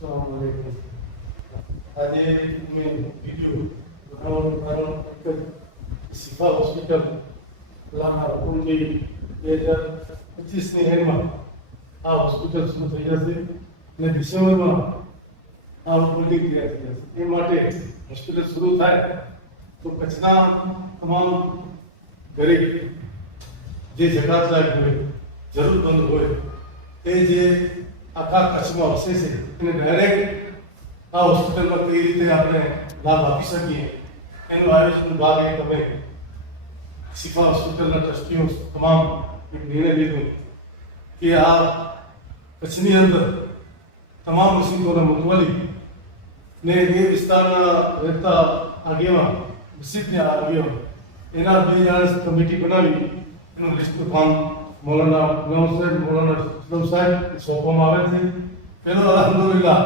આજે મેં બીજું બનાવવાનું કારણ એક જ શિફા હોસ્પિટલ લાના હુકુમથી બે હજાર પચીસની એન્ડમાં આ હોસ્પિટલ શરૂ થઈ જશે અને ડિસેમ્બરમાં આ બિલ્ડિંગ ક્રિયા થઈ જશે એ માટે હોસ્પિટલ શરૂ થાય તો કચ્છના તમામ ગરીબ જે જગાત લાયક હોય જરૂરમંદ હોય તે જે આખા કચ્છમાં વસે છે. અને ડાયરેક્ટ આ હોસ્પિટલમાં કઈ રીતે આપણે લાભ આપી શકીએ, એનું આયોજન ભાગ એ તમે શિફા હોસ્પિટલના ટ્રસ્ટીઓ તમામ એક નિર્ણય લીધો કે આ કચ્છની અંદર તમામ મુસ્લિમોને મોકલી ને એ વિસ્તારના રહેતા આગેવાન મસ્જિદના આગેવાન, એના બે કમિટી બનાવી એનું લિસ્ટનું કામ મૌલાના ગુલામ સાહેબ મૌલાના અસલમ સાહેબ સોંપવામાં આવે છે પહેલો અલહમદુલિલ્લાહ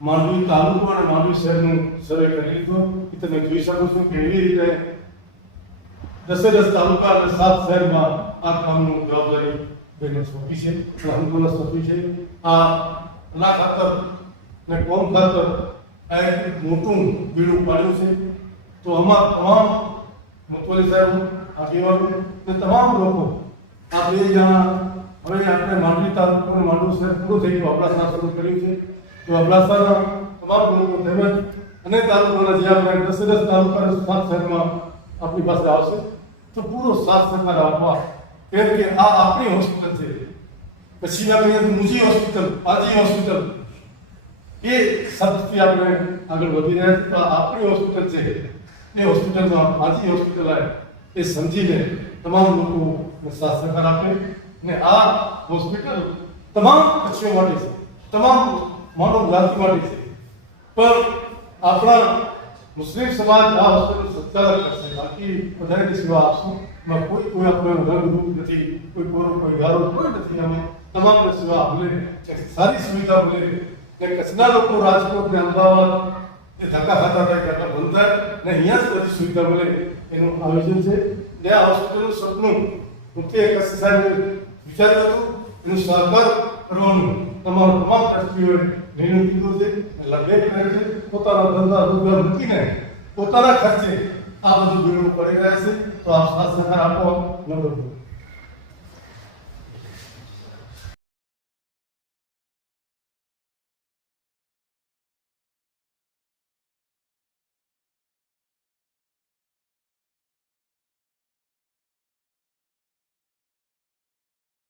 માંડવી તાલુકો અને માંડવી શહેરનું સર્વે કરી લીધો એ તમે જોઈ શકો છો કે એવી રીતે દસે દસ તાલુકા અને સાત શહેરમાં આ કામનું જવાબદારી બેને સોંપી છે અલહમદુલિલ્લાહ સોંપી છે આ અલ્લાહ ખાતર ને કોમ ખાતર આ એક મોટું બીડું પાડ્યું છે તો આમાં તમામ મતવાલી સાહેબ આગેવાનો ને તમામ લોકો આ બે જણા હવે આપણે માંડવી તાલુકો માંડવું શહેર પૂરું થઈ ગયું. અબડાસા શરૂ કર્યું છે. તો અબડાસાના તમામ લોકો તેમજ અને તાલુકાના જે આપણે દસે દસ તાલુકા સાત શહેરમાં આપણી પાસે આવશે. તો પૂરો સાથ સહકાર આપવા કેમ કે આ આપણી હોસ્પિટલ છે. પછી આપણે મુજી હોસ્પિટલ આજી હોસ્પિટલ, એ શબ્દથી આપણે આગળ વધી રહ્યા તો આપણી હોસ્પિટલ છે. એ હોસ્પિટલમાં આજી હોસ્પિટલ આવે. એ સમજીને તમામ લોકો સાથ સહકાર આપે અને આ હોસ્પિટલ તમામ કચ્છીઓ માટે છે. તમામ માનવ જાતિ માટે છે. પણ આપણા મુસ્લિમ સમાજ આ હોસ્પિટલ સત્કાર કરશે. બાકી બધાની સેવા આપશું. એમાં કોઈ કોઈ આપણે રંગરૂપ નથી. કોઈ કોરો, કોઈ ગારો, કોઈ નથી. અમે તમામને સેવા ભલે સારી સુવિધા મળે. ને કચ્છના લોકો રાજકોટ ને અમદાવાદ એ ધક્કા ખાતા થાય કે આટલા બંધ થાય ને અહીંયા જ બધી સુવિધા મળે એનું આયોજન છે ને આ હોસ્પિટલનું સપનું મુખ્ય કચ્છ સાહેબ વિચાર્યું હતું એનું સાકાર કરવાનું તમારો તમામ ટ્રસ્ટીઓએ નિર્ણય લીધો છે લગેજ કરે છે પોતાના ધંધા રોજગાર મૂકીને પોતાના ખર્ચે આ બધું બીડું પડી રહ્યા છે તો આપ સાથ સહકાર આપો નમ્ર